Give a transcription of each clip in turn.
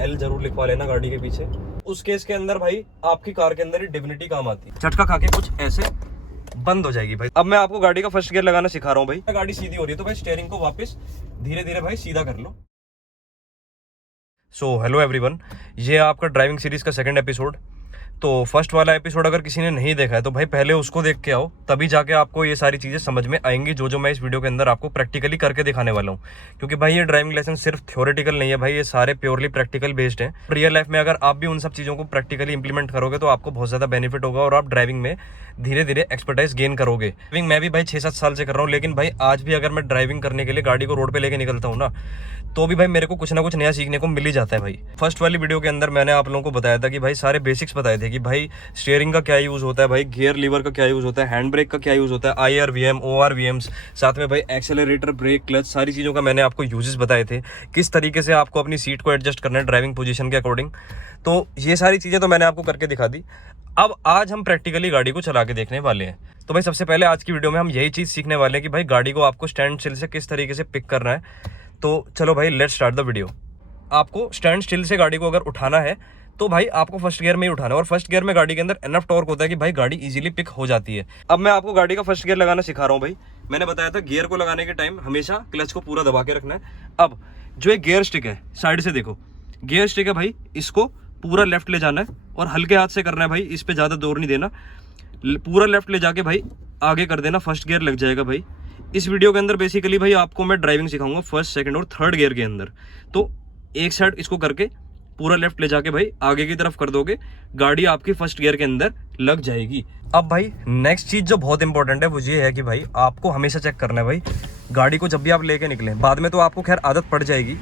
L जरूर लिखवा लेना गाड़ी के पीछे। उस केस के अंदर भाई आपकी कार के अंदर ही डिविनिटी काम आती है। झटका खा के कुछ ऐसे बंद हो जाएगी भाई। अब मैं आपको गाड़ी का फर्स्ट गियर लगाना सिखा रहा हूँ भाई। गाड़ी सीधी हो रही है तो भाई स्टीयरिंग को वापस धीरे धीरे भाई सीधा कर लो। सो हेलो एवरीवन, ये आपका ड्राइविंग सीरीज का सेकंड एपिसोड। तो फर्स्ट वाला एपिसोड अगर किसी ने नहीं देखा है तो भाई पहले उसको देख के आओ, तभी जाके आपको ये सारी चीज़ें समझ में आएंगी जो मैं इस वीडियो के अंदर आपको प्रैक्टिकली करके दिखाने वाला हूँ। क्योंकि भाई ये ड्राइविंग लेसन सिर्फ थ्योरेटिकल नहीं है भाई, ये सारे प्योरली प्रैक्टिकल बेस्ड हैं। रियल लाइफ में अगर आप भी उन सब चीज़ों को प्रैक्टिकली इंप्लीमेंट करोगे तो आपको बहुत ज़्यादा बेनिफिट होगा और आप ड्राइविंग में धीरे धीरे एक्सपर्टाइज गेन करोगे। ड्राइविंग मैं भी भाई 6-7 साल से कर रहा हूँ, लेकिन भाई आज भी अगर मैं ड्राइविंग करने के लिए गाड़ी को रोड पे लेके निकलता हूँ ना, तो भी भाई मेरे को कुछ ना कुछ नया सीखने को मिल ही जाता है भाई। फर्स्ट वाली वीडियो के अंदर मैंने आप लोगों को बताया था कि भाई सारे बेसिक्स बताए थे कि भाई स्टीयरिंग का क्या यूज़ होता है, भाई गियर लीवर का क्या यूज़ होता है, हैंड ब्रेक का क्या यूज़ होता है, IRVM ORVMs, साथ में भाई एक्सेलरेटर, ब्रेक, क्लच, सारी चीज़ों का मैंने आपको यूजेस बताए थे। किस तरीके से आपको अपनी सीट को एडजस्ट करना है ड्राइविंग पोजीशन के अकॉर्डिंग। तो ये सारी चीज़ें तो मैंने आपको करके दिखा दी। अब आज हम प्रैक्टिकली गाड़ी को चला के देखने वाले हैं। तो भाई सबसे पहले आज की वीडियो में हम यही चीज़ सीखने वाले हैं कि भाई गाड़ी को आपको स्टैंड स्टिल से किस तरीके से पिक करना है। तो चलो भाई लेट्स स्टार्ट द वीडियो। आपको स्टैंड स्टिल से गाड़ी को अगर उठाना है तो भाई आपको फर्स्ट गियर में ही उठाना है, और फर्स्ट गियर में गाड़ी के अंदर इनफ टॉर्क होता है कि भाई गाड़ी इजीली पिक हो जाती है। अब मैं आपको गाड़ी का फर्स्ट गियर लगाना सिखा रहा हूँ भाई। मैंने बताया था गियर को लगाने के टाइम हमेशा क्लच को पूरा दबा के रखना है। अब जो एक गियर स्टिक है, साइड से देखो गियर स्टिक है भाई, इसको पूरा लेफ्ट ले जाना है और हल्के हाथ से करना है भाई, इस पे ज़्यादा जोर नहीं देना। पूरा लेफ्ट ले जाके भाई आगे कर देना, फर्स्ट गियर लग जाएगा भाई। इस वीडियो के अंदर बेसिकली भाई आपको मैं ड्राइविंग सिखाऊंगा फर्स्ट, सेकंड और थर्ड गियर के अंदर। तो एक साइड इसको करके पूरा लेफ्ट ले जाके भाई आगे की तरफ कर दोगे, गाड़ी आपकी फर्स्ट गियर के अंदर लग जाएगी। अब भाई नेक्स्ट चीज जो बहुत इंपॉर्टेंट है वो ये है कि भाई आपको हमेशा चेक करना है भाई गाड़ी को जब भी आप लेके निकले। बाद में तो आपको खैर आदत पड़ जाएगी,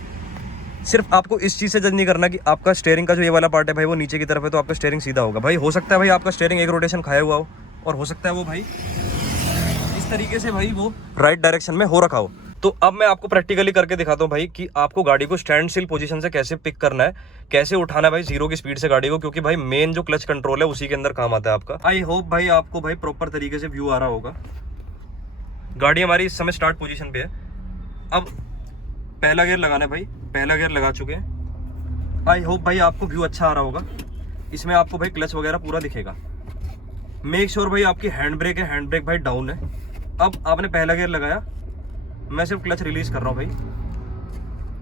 सिर्फ आपको इस चीज़ से जज नहीं करना कि आपका स्टीयरिंग का जो ये वाला पार्ट है भाई वो नीचे की तरफ है तो आपका स्टीयरिंग सीधा होगा। भाई हो सकता है भाई आपका स्टीयरिंग एक रोटेशन खाया हुआ हो, और हो सकता है वो भाई इस तरीके से भाई वो राइट डायरेक्शन में हो रखा हो। तो अब मैं आपको प्रैक्टिकली करके दिखाता हूँ भाई कि आपको गाड़ी को स्टैंड स्टिल पोजीशन से कैसे पिक करना है, कैसे उठाना है भाई जीरो की स्पीड से गाड़ी को। क्योंकि भाई मेन जो क्लच कंट्रोल है उसी के अंदर काम आता है आपका। आई होप भाई आपको भाई प्रॉपर तरीके से व्यू आ रहा होगा। गाड़ी हमारी इस समय स्टार्ट पोजीशन पे है। अब पहला गियर लगाना है भाई, पहला गियर लगा चुके हैं। आई होप भाई आपको व्यू अच्छा आ रहा होगा। इसमें आपको भाई क्लच वगैरह पूरा दिखेगा। मेक श्योर भाई आपकी हैंड ब्रेक है, हैंड ब्रेक भाई डाउन है। अब आपने पहला गियर लगाया, मैं सिर्फ क्लच रिलीज कर रहा हूँ भाई,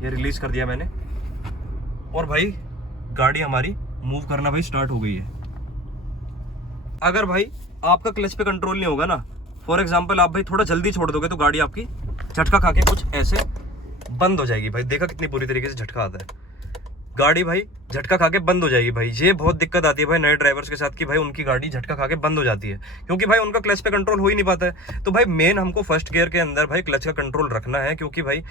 ये रिलीज कर दिया मैंने, और भाई गाड़ी हमारी मूव करना भाई स्टार्ट हो गई है। अगर भाई आपका क्लच पे कंट्रोल नहीं होगा ना, फॉर एग्जांपल आप भाई थोड़ा जल्दी छोड़ दोगे तो गाड़ी आपकी झटका खा के कुछ ऐसे बंद हो जाएगी। भाई देखा कितनी बुरी तरीके से झटका आता है, गाड़ी भाई झटका खा के बंद हो जाएगी। भाई ये बहुत दिक्कत आती है भाई नए ड्राइवर्स के साथ कि भाई उनकी गाड़ी झटका खा के बंद हो जाती है, क्योंकि भाई उनका क्लच पे कंट्रोल हो ही नहीं पाता है। तो भाई मेन हमको फर्स्ट गियर के अंदर भाई क्लच का कंट्रोल रखना है, क्योंकि भाई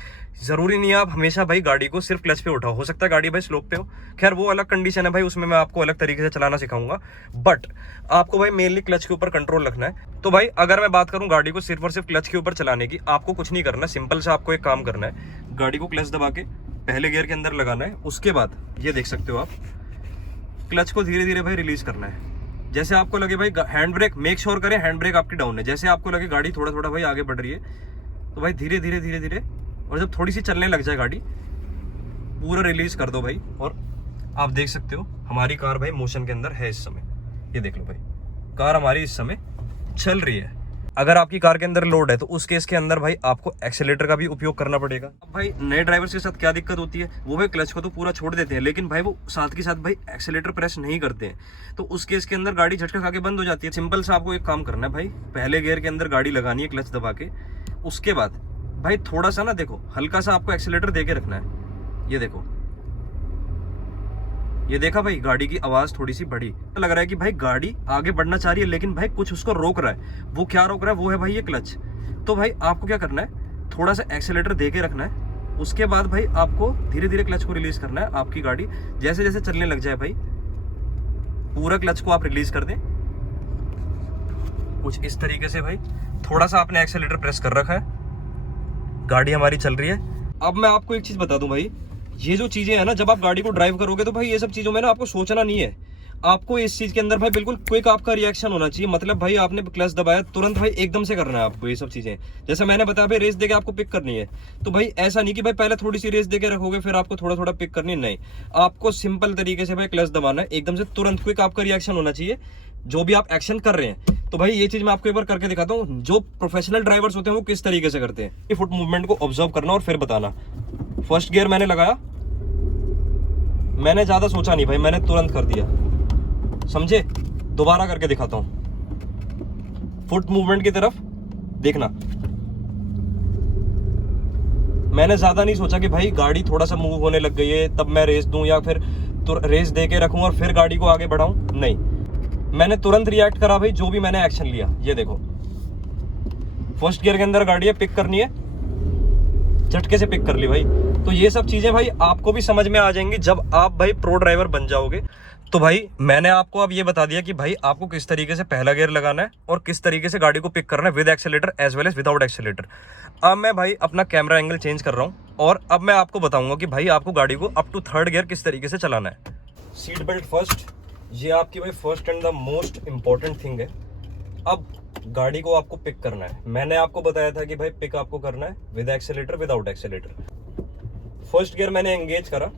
जरूरी नहीं है आप हमेशा भाई गाड़ी को सिर्फ क्लच पे उठाओ। हो सकता है गाड़ी भाई स्लोप पे हो, खैर वो अलग कंडीशन है भाई, उसमें मैं आपको अलग तरीके से चलाना सिखाऊंगा। बट आपको भाई मेनली क्लच के ऊपर कंट्रोल रखना है। तो भाई अगर मैं बात करूँ गाड़ी को सिर्फ और सिर्फ क्लच के ऊपर चलाने की, आपको कुछ नहीं करना, सिंपल से आपको एक काम करना है, गाड़ी को क्लच दबा के पहले गियर के अंदर लगाना है। उसके बाद ये देख सकते हो आप, क्लच को धीरे धीरे भाई रिलीज करना है। जैसे आपको लगे भाई हैंड ब्रेक, मेक श्योर करें हैंड ब्रेक आपकी डाउन है। जैसे आपको लगे गाड़ी थोड़ा थोड़ा भाई आगे बढ़ रही है तो भाई धीरे धीरे धीरे धीरे, और जब थोड़ी सी चलने लग जाए गाड़ी, पूरा रिलीज कर दो भाई। और आप देख सकते हो हमारी कार भाई मोशन के अंदर है इस समय, ये देख लो भाई कार हमारी इस समय चल रही है। अगर आपकी कार के अंदर लोड है तो उस केस के अंदर भाई आपको एक्सेलेरेटर का भी उपयोग करना पड़ेगा। अब भाई नए ड्राइवर्स के साथ क्या दिक्कत होती है, वो भाई क्लच को तो पूरा छोड़ देते हैं, लेकिन भाई वो साथ के साथ भाई एक्सेलेरेटर प्रेस नहीं करते हैं। तो उस केस के अंदर गाड़ी झटका खा के बंद हो जाती है। सिंपल से आपको एक काम करना है भाई, पहले गियर के अंदर गाड़ी लगानी है क्लच दबा के। उसके बाद भाई थोड़ा सा ना देखो, हल्का सा आपको एक्सेलेरेटर दे के रखना है। ये देखो, ये देखा भाई गाड़ी की आवाज थोड़ी सी बढ़ी, लग रहा है कि भाई गाड़ी आगे बढ़ना चाह रही है, लेकिन भाई कुछ उसको रोक रहा है। वो क्या रोक रहा है, वो है भाई ये क्लच। तो भाई आपको क्या करना है, थोड़ा सा एक्सेलेरेटर दे के रखना है। उसके बाद भाई आपको धीरे धीरे क्लच को रिलीज करना है। आपकी गाड़ी जैसे जैसे चलने लग जाए भाई, पूरा क्लच को आप रिलीज कर दें कुछ इस तरीके से। भाई थोड़ा सा आपने एक्सेलेरेटर प्रेस कर रखा है, गाड़ी हमारी चल रही है। अब मैं आपको एक चीज बता दूं भाई, ये जो चीजें है ना, जब आप गाड़ी को ड्राइव करोगे तो भाई ये सब चीजों में ना आपको सोचना नहीं है। आपको इस चीज के अंदर भाई बिल्कुल क्विक आपका रिएक्शन होना चाहिए। मतलब भाई आपने क्लच दबाया तुरंत भाई एकदम से करना है आपको ये सब चीजें। जैसे मैंने बताया भाई रेस देके आपको पिक करनी है, तो भाई ऐसा नहीं कि भाई पहले थोड़ी सी रेस देके रखोगे फिर आपको थोड़ा थोड़ा पिक करनी, नहीं, आपको सिंपल तरीके से भाई क्लच दबाना है, एकदम से तुरंत क्विक आपका रिएक्शन होना चाहिए जो भी आप एक्शन कर रहे हैं। तो भाई ये चीज मैं आपको एक बार करके दिखाता हूँ, जो प्रोफेशनल ड्राइवर्स होते हैं वो किस तरीके से करते हैं। ये फुट मूवमेंट को ऑब्जर्व करना और फिर बताना। फर्स्ट गियर मैंने लगाया, मैंने ज्यादा सोचा नहीं भाई, मैंने तुरंत कर दिया, समझे। दोबारा करके दिखाता हूं, फुट मूवमेंट की तरफ देखना। मैंने ज्यादा नहीं सोचा कि भाई गाड़ी थोड़ा सा मूव होने लग गई है तब मैं रेस दूं या फिर रेस दे के रखूं और फिर गाड़ी को आगे बढ़ाऊं, नहीं, मैंने तुरंत रिएक्ट करा भाई जो भी मैंने एक्शन लिया। ये देखो फर्स्ट गियर के अंदर गाड़ी है, पिक करनी है, झटके से पिक कर ली भाई। तो ये सब चीजें भाई आपको भी समझ में आ जाएंगी जब आप भाई प्रो ड्राइवर बन जाओगे। तो भाई मैंने आपको अब ये बता दिया कि भाई आपको किस तरीके से पहला गियर लगाना है और किस तरीके से गाड़ी को पिक करना है with accelerator as well as without accelerator. अब मैं भाई अपना कैमरा एंगल चेंज कर रहा हूँ और अब मैं आपको बताऊंगा कि भाई आपको गाड़ी को अप टू थर्ड गियर किस तरीके से चलाना है। सीट बेल्ट फर्स्ट, ये आपकी भाई first and the most important thing है। अब गाड़ी को आपको पिक करना है। मैंने आपको बताया था कि भाई पिक आपको करना है with accelerator without accelerator. First gear मैंने एंगेज करा,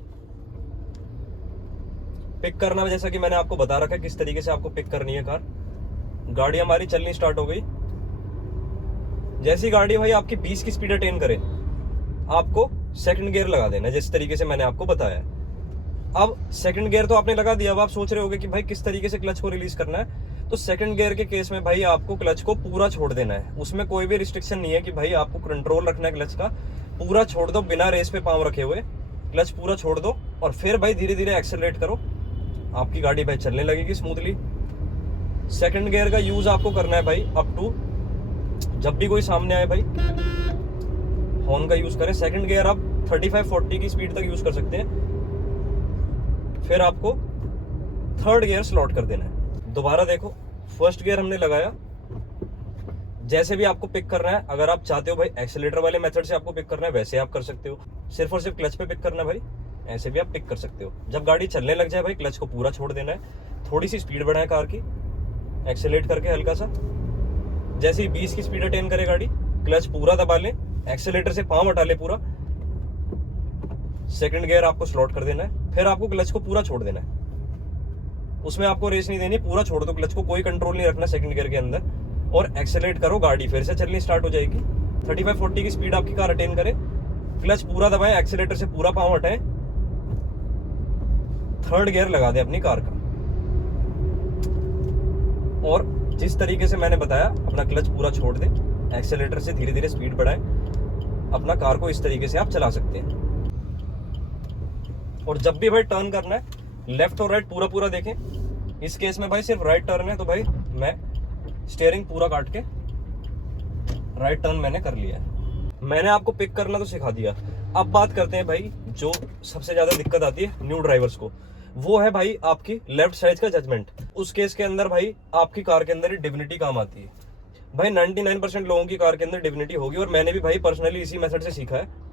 पिक करना जैसा कि मैंने आपको बता रखा है किस तरीके से आपको पिक करनी है कार। गाड़ी हमारी चलनी स्टार्ट हो गई। जैसी गाड़ी भाई आपकी 20 की स्पीड अटेन करे आपको सेकंड गियर लगा देना जिस तरीके से मैंने आपको बताया। अब सेकंड गियर तो आपने लगा दिया, अब आप सोच रहे होगे कि भाई किस तरीके से क्लच को रिलीज करना है। तो सेकंड गियर के केस में भाई आपको क्लच को पूरा छोड़ देना है, उसमें कोई भी रिस्ट्रिक्शन नहीं है कि भाई आपको कंट्रोल रखना है क्लच का, पूरा छोड़ दो बिना रेस पे पांव रखे हुए, क्लच पूरा छोड़ दो और फिर भाई धीरे धीरे एक्सेलरेट करो, आपकी गाड़ी भाई चलने लगेगी स्मूथली। सेकंड गियर का यूज आपको करना है भाई अप टू, जब भी कोई सामने आए भाई हॉर्न का यूज करें। सेकंड गियर आप 35-40 की स्पीड तक यूज कर सकते हैं, फिर आपको थर्ड गियर स्लॉट कर देना है। दोबारा देखो, फर्स्ट गियर हमने लगाया, जैसे भी आपको पिक करना है, अगर आप चाहते हो भाई एक्सेलेरेटर वाले मेथड से आपको पिक करना है वैसे आप कर सकते हो, सिर्फ और सिर्फ क्लच पे पिक करना है भाई ऐसे भी आप पिक कर सकते हो। जब गाड़ी चलने लग जाए भाई क्लच को पूरा छोड़ देना है, थोड़ी सी स्पीड बढ़ाएं कार की, एक्सेलेरेट करके हल्का सा, जैसे ही 20 की स्पीड अटेन करे गाड़ी क्लच पूरा दबा लें, एक्सेलेरेटर से पांव हटा ले पूरा, सेकंड गियर आपको स्लॉट कर देना है, फिर आपको क्लच को पूरा छोड़ देना है, उसमें आपको रेस नहीं देनी, पूरा छोड़ दो क्लच को, कोई कंट्रोल नहीं रखना सेकंड गियर के अंदर और एक्सेलेरेट करो, गाड़ी फिर से चलनी स्टार्ट हो जाएगी। 35-40 की स्पीड आपकी कार अटेन करे, क्लच पूरा दबाएं, एक्सेलेरेटर से पूरा पांव हटाएं, थर्ड गियर लगा दें अपनी कार का और जिस तरीके से मैंने बताया अपना क्लच पूरा छोड़ दें, एक्सेलेरेटर से धीरे धीरे स्पीड बढ़ाएं, अपना कार को इस तरीके से आप चला सकते हैं। और जब भी भाई टर्न करना है लेफ्ट और राइट पूरा पूरा देखें। इस केस में भाई सिर्फ राइट टर्न है तो भाई मैं स्टीयरिंग पूरा काट के राइट टर्न मैंने कर लिया है। मैंने आपको पिक करना तो सिखा दिया। अब बात करते हैं भाई जो सबसे ज्यादा दिक्कत आती है न्यू ड्राइवर्स को, वो है भाई आपकी लेफ्ट साइड का जजमेंट। उस केस के अंदर भाई आपकी कार के अंदर डिविनिटी काम आती है। भाई 99% लोगों की कार के अंदर डिविनिटी होगी और मैंने भी भाई पर्सनली इसी मेथड से सीखा है।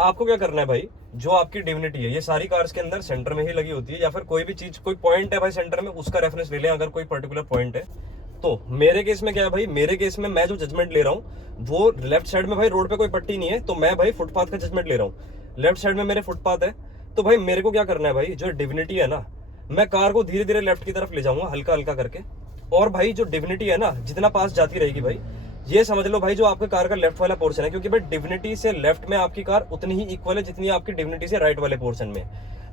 आपको क्या करना है भाई, जो आपकी डिविनिटी है ये सारी कार्स के अंदर सेंटर में ही लगी होती है, या फिर कोई भी चीज कोई पॉइंट है भाई सेंटर में उसका रेफरेंस ले लें अगर कोई पर्टिकुलर पॉइंट है। तो मेरे केस में क्या है भाई, मेरे केस में मैं जो जजमेंट ले रहा हूँ वो लेफ्ट साइड में भाई रोड पे कोई पट्टी नहीं है तो मैं भाई फुटपाथ का जजमेंट ले रहा हूँ। लेफ्ट साइड में मेरे फुटपाथ है तो भाई मेरे को क्या करना है भाई, जो डिविनिटी है ना मैं कार को धीरे धीरे लेफ्ट की तरफ ले जाऊंगा हल्का हल्का करके, और भाई जो डिविनिटी है ना जितना पास जाती रहेगी भाई ये समझ लो भाई जो आपके कार का लेफ्ट वाला पोर्शन है, क्योंकि भाई डिविनिटी से लेफ्ट में आपकी कार उतनी ही इक्वल है जितनी आपकी डिविनिटी से राइट वाले पोर्शन में।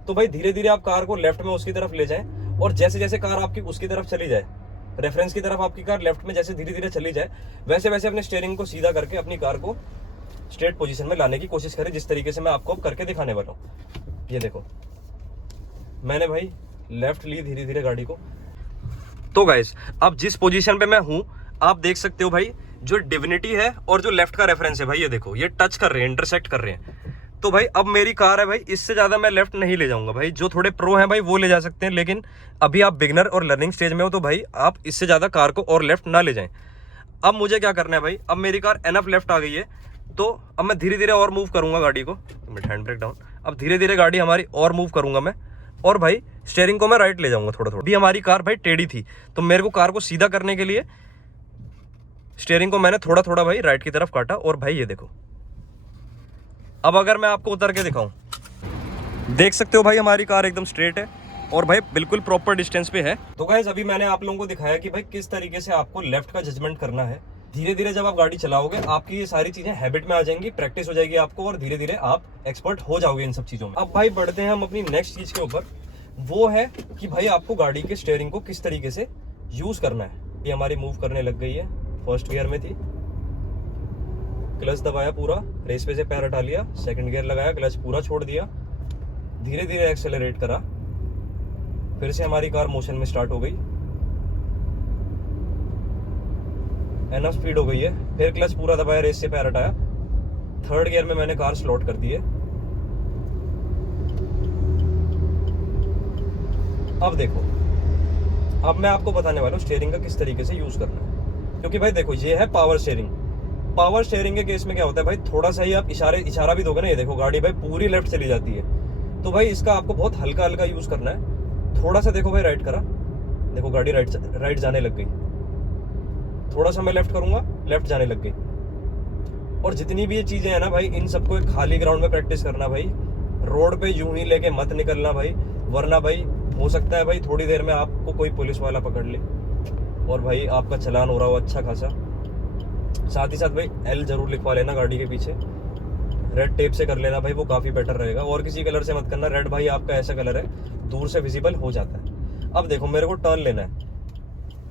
तो भाई धीरे धीरे आप कार को लेफ्ट में उसकी तरफ ले जाएं और जैसे जैसे कार आपकी उसकी तरफ चली जाए, रेफरेंस की तरफ आपकी कार लेफ्ट में जैसे धीरे धीरे चली जाए वैसे वैसे अपने स्टीयरिंग को सीधा करके अपनी कार को स्ट्रेट पोजीशन में लाने की कोशिश करें, जिस तरीके से मैं आपको करके दिखाने वाला हूँ। ये देखो मैंने भाई लेफ्ट ली धीरे धीरे गाड़ी को। तो गाइस अब जिस पोजीशन पे मैं हूं आप देख सकते हो भाई जो डिविनिटी है और जो लेफ्ट का रेफरेंस है भाई ये देखो ये टच कर रहे हैं, इंटरसेक्ट कर रहे हैं। तो भाई अब मेरी कार है भाई, इससे ज्यादा मैं लेफ्ट नहीं ले जाऊंगा भाई। जो थोड़े प्रो हैं भाई वो ले जा सकते हैं, लेकिन अभी आप बिगनर और लर्निंग स्टेज में हो तो भाई आप इससे ज्यादा कार को और लेफ्ट ना ले जाएं। अब मुझे क्या करना है भाई, अब मेरी कार एनफ लेफ्ट आ गई है तो अब मैं धीरे धीरे और मूव करूंगा गाड़ी को, हैंड ब्रेक डाउन। अब धीरे धीरे गाड़ी हमारी और मूव करूंगा मैं, और भाई स्टेयरिंग को मैं राइट ले जाऊंगा थोड़ा थोड़ा। भी हमारी कार भाई टेढ़ी थी, तो मेरे को कार को सीधा करने के लिए स्टेयरिंग को मैंने थोड़ा थोड़ा भाई राइट की तरफ काटा। और भाई ये देखो, अब अगर मैं आपको उतर के दिखाऊं, देख सकते हो भाई हमारी कार एकदम स्ट्रेट है और भाई बिल्कुल प्रॉपर डिस्टेंस पे है। तो गाइस अभी मैंने आप लोगों को दिखाया कि भाई किस तरीके से आपको लेफ्ट का जजमेंट करना है। धीरे धीरे जब आप गाड़ी चलाओगे आपकी ये सारी चीजें हैबिट में आ जाएंगी, प्रैक्टिस हो जाएगी आपको और धीरे धीरे आप एक्सपर्ट हो जाओगे इन सब चीजों में। अब भाई बढ़ते हैं हम अपनी नेक्स्ट चीज के ऊपर, वो है कि भाई आपको गाड़ी के स्टीयरिंग को किस तरीके से यूज करना है। ये हमारी मूव करने लग गई है, फर्स्ट गियर में थी, क्लच दबाया पूरा, रेस पे से पैर हटा लिया, सेकंड गियर लगाया, क्लच पूरा छोड़ दिया, धीरे धीरे एक्सेलरेट करा, फिर से हमारी कार मोशन में स्टार्ट हो गई, एनफ स्पीड हो गई है, फिर क्लच पूरा दबाया, रेस से पैर हटाया, थर्ड गियर में मैंने कार स्लॉट कर दी है। अब देखो, अब मैं आपको बताने वाला हूँ स्टीयरिंग का किस तरीके से यूज करना है, क्योंकि भाई देखो ये है पावर स्टीयरिंग। पावर स्टीयरिंग के केस में क्या होता है भाई, थोड़ा सा ही आप इशारा भी दोगे ना, ये देखो गाड़ी भाई पूरी लेफ्ट चली जाती है, तो भाई इसका आपको बहुत हल्का हल्का यूज करना है। थोड़ा सा देखो भाई राइट करा, देखो गाड़ी राइट जाने लग गई, थोड़ा सा मैं लेफ्ट करूंगा, लेफ्ट जाने लग गई। और जितनी भी ये चीजें हैं ना भाई, इन सबको एक खाली ग्राउंड में प्रैक्टिस करना भाई, रोड पे यूं ही लेके मत निकलना भाई, वरना भाई हो सकता है भाई थोड़ी देर में आपको कोई पुलिस वाला पकड़ ले और भाई आपका चलान हो रहा हो अच्छा खासा। साथ ही साथ भाई एल जरूर लिखवा लेना गाड़ी के पीछे, रेड टेप से कर लेना भाई, वो काफी बेटर रहेगा। और किसी कलर से मत करना, रेड भाई आपका ऐसा कलर है दूर से विजिबल हो जाता है। अब देखो मेरे को टर्न लेना है,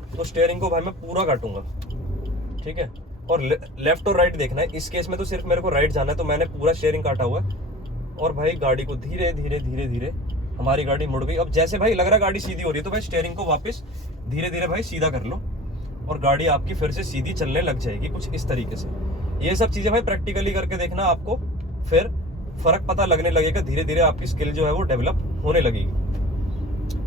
तो स्टीयरिंग को भाई मैं पूरा काटूंगा, ठीक है, और लेफ्ट और राइट देखना है। इस केस में तो सिर्फ मेरे को राइट जाना है, तो मैंने पूरा स्टीयरिंग काटा हुआ है और भाई गाड़ी को धीरे धीरे धीरे धीरे हमारी गाड़ी मुड़ गई। अब जैसे भाई लग रहा है गाड़ी सीधी हो रही है, तो भाई स्टीयरिंग को वापस धीरे धीरे भाई सीधा कर लो और गाड़ी आपकी फिर से सीधी चलने लग जाएगी, कुछ इस तरीके से। ये सब चीजें भाई प्रैक्टिकली करके देखना, आपको फिर फर्क पता लगने लगेगा, धीरे धीरे आपकी स्किल जो है वो डेवलप होने लगेगी।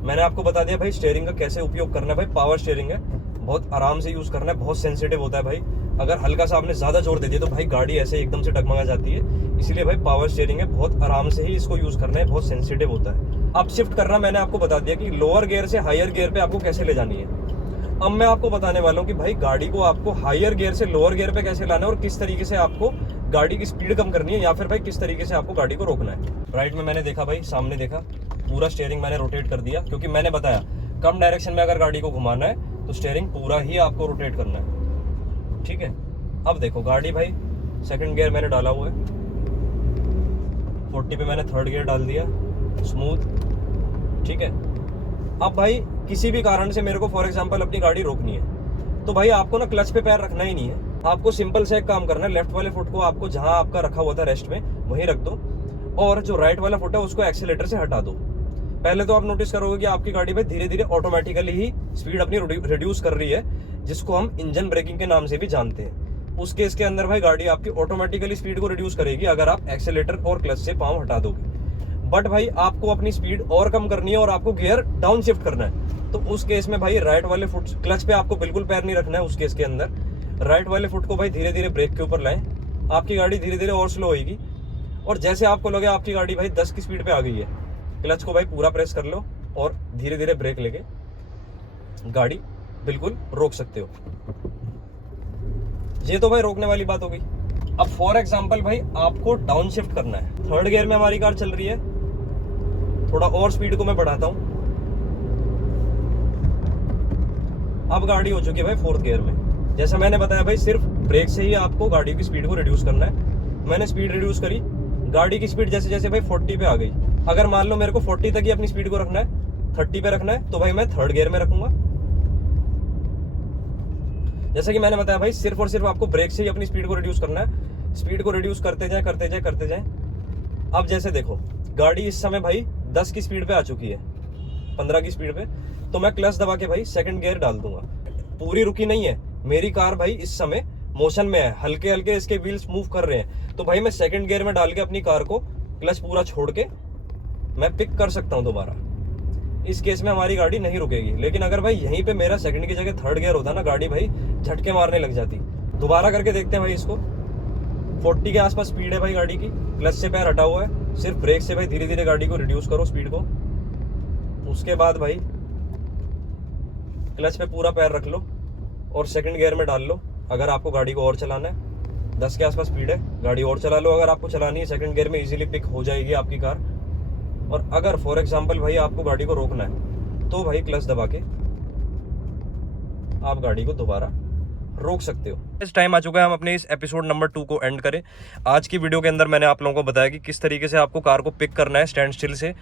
मैंने आपको बता दिया भाई स्टीयरिंग का कैसे उपयोग करना है। भाई पावर स्टीयरिंग है, बहुत आराम से यूज करना है, बहुत सेंसिटिव होता है भाई। अगर हल्का सा आपने ज्यादा जोर दे दिया तो भाई गाड़ी ऐसे एकदम से डगमगा जाती है, इसीलिए भाई पावर स्टीयरिंग है, बहुत आराम से ही इसको यूज करना है, बहुत सेंसिटिव होता है। अब शिफ्ट करना मैंने आपको बता दिया कि लोअर गियर से हायर गियर पे आपको कैसे ले जानी है। अब मैं आपको बताने वाला हूँ कि भाई गाड़ी को आपको हायर गियर से लोअर गियर पे कैसे लाना है और किस तरीके से आपको गाड़ी की स्पीड कम करनी है, या फिर भाई किस तरीके से आपको गाड़ी को रोकना है। राइट में मैंने देखा भाई, सामने देखा, पूरा स्टीयरिंग मैंने रोटेट कर दिया, क्योंकि मैंने बताया कम डायरेक्शन में अगर गाड़ी को घुमाना है तो स्टीयरिंग पूरा ही आपको रोटेट करना है, ठीक है। अब देखो गाड़ी भाई सेकंड गियर मैंने डाला हुआ है, 40 पे मैंने थर्ड गियर डाल दिया, स्मूथ, ठीक है। अब भाई किसी भी कारण से मेरे को फॉर एग्जांपल अपनी गाड़ी रोकनी है, तो भाई आपको ना क्लच पे पैर रखना ही नहीं है, आपको सिंपल से एक काम करना है, लेफ्ट वाले फुट को आपको जहां आपका रखा हुआ था रेस्ट में वहीं रख दो, और जो राइट वाला फुट है उसको एक्सीलेटर से हटा दो। पहले तो आप नोटिस करोगे कि आपकी गाड़ी में धीरे धीरे ऑटोमेटिकली ही स्पीड अपनी रिड्यूस कर रही है, जिसको हम इंजन ब्रेकिंग के नाम से भी जानते हैं। उस केस के अंदर भाई गाड़ी आपकी ऑटोमेटिकली स्पीड को रिड्यूस करेगी अगर आप एक्सीलेटर और क्लच से पाँव हटा दोगे। बट भाई आपको अपनी स्पीड और कम करनी है और आपको गियर डाउन शिफ्ट करना है, तो उस केस में भाई राइट वाले फुट, क्लच पे आपको बिल्कुल पैर नहीं रखना है उस केस के अंदर। राइट वाले फुट को भाई धीरे धीरे ब्रेक के ऊपर लाएं, आपकी गाड़ी धीरे धीरे और स्लो होगी, और जैसे आपको लगे आपकी गाड़ी भाई 10 की स्पीड पे आ गई है, क्लच को भाई पूरा प्रेस कर लो और धीरे धीरे ब्रेक लेके गाड़ी बिल्कुल रोक सकते हो। ये तो भाई रोकने वाली बात हो गई। अब फॉर एग्जांपल भाई आपको डाउन शिफ्ट करना है, थर्ड गियर में हमारी कार चल रही है, थोड़ा और स्पीड को मैं बढ़ाता हूं, अब गाड़ी हो चुकी है भाई फोर्थ गियर में। जैसा मैंने बताया भाई सिर्फ ब्रेक से ही आपको गाड़ी की स्पीड को रिड्यूस करना है। मैंने स्पीड रिड्यूस करी, गाड़ी की स्पीड जैसे जैसे भाई 40 पे आ गई। अगर मान लो मेरे को 40 तक ही अपनी स्पीड को रखना है, 30 पे रखना है, तो भाई मैं थर्ड गियर में रखूंगा। जैसा कि मैंने बताया भाई सिर्फ और सिर्फ आपको ब्रेक से ही अपनी स्पीड को रिड्यूस करना है, स्पीड को रिड्यूस करते जाए करते जाए करते जाए। अब जैसे देखो गाड़ी इस समय भाई 10 की स्पीड पे आ चुकी है, 15 की स्पीड पे, तो मैं क्लच दबा के भाई सेकंड गियर डाल दूंगा। पूरी रुकी नहीं है मेरी कार भाई, इस समय मोशन में है, हल्के हल्के इसके व्हील्स मूव कर रहे हैं, तो भाई मैं सेकंड गियर में डाल के अपनी कार को क्लच पूरा छोड़ के मैं पिक कर सकता हूं दोबारा। इस केस में हमारी गाड़ी नहीं रुकेगी। लेकिन अगर भाई यहीं पे मेरा सेकंड की जगह थर्ड गियर होता ना, गाड़ी भाई झटके मारने लग जाती। दोबारा करके देखते हैं भाई इसको। 40 के आसपास स्पीड है भाई गाड़ी की, क्लच से पैर हटा हुआ है, सिर्फ ब्रेक से भाई धीरे धीरे गाड़ी को रिड्यूस करो स्पीड को, उसके बाद भाई क्लच पे पूरा पैर रख लो और सेकंड गियर में डाल लो। अगर आपको गाड़ी को और चलाना है, 10 के आसपास स्पीड है, गाड़ी और चला लो। अगर आपको चलानी है सेकंड गियर में इजीली पिक हो जाएगी आपकी कार। और अगर फॉर एग्जांपल भाई आपको गाड़ी को रोकना है तो भाई क्लच दबा के आप गाड़ी को दोबारा रोक सकते हो। इस टाइम आ चुका है हम अपने इस एपिसोड नंबर 2 को एंड करें। आज की वीडियो के अंदर मैंने आप लोगों को बताया कि किस तरीके से आपको कार को पिक करना है स्टैंड स्टिल से,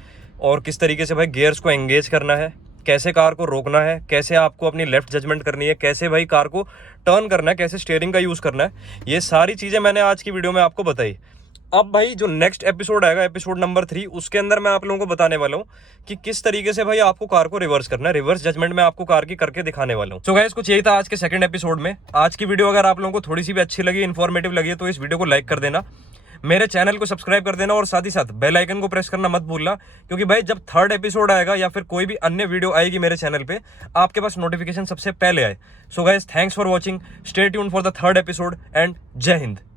और किस तरीके से भाई गियर्स को एंगेज करना है, कैसे कार को रोकना है, कैसे आपको अपनी लेफ्ट जजमेंट करनी है, कैसे भाई कार को टर्न करना है, कैसे स्टीयरिंग का यूज़ करना है। ये सारी चीज़ें मैंने आज की वीडियो में आपको बताई। अब भाई जो नेक्स्ट एपिसोड आएगा, एपिसोड नंबर 3, उसके अंदर मैं आप लोगों को बताने वाला हूँ कि किस तरीके से भाई आपको कार को रिवर्स करना है। रिवर्स जजमेंट में आपको कार की करके दिखाने वाला हूँ। सो गाइस, कुछ यही था आज के सेकंड एपिसोड में। आज की वीडियो अगर आप लोगों को थोड़ी सी भी अच्छी लगी, इन्फॉर्मेटिव लगी है, तो इस वीडियो को लाइक कर देना, मेरे चैनल को सब्सक्राइब कर देना और साथ ही साथ बेल आइकन को प्रेस करना मत भूलना, क्योंकि भाई जब थर्ड एपिसोड आएगा या फिर कोई भी अन्य वीडियो आएगी मेरे चैनल पे, आपके पास नोटिफिकेशन सबसे पहले आए। So guys, thanks for watching, stay tuned for the third episode and जय हिंद।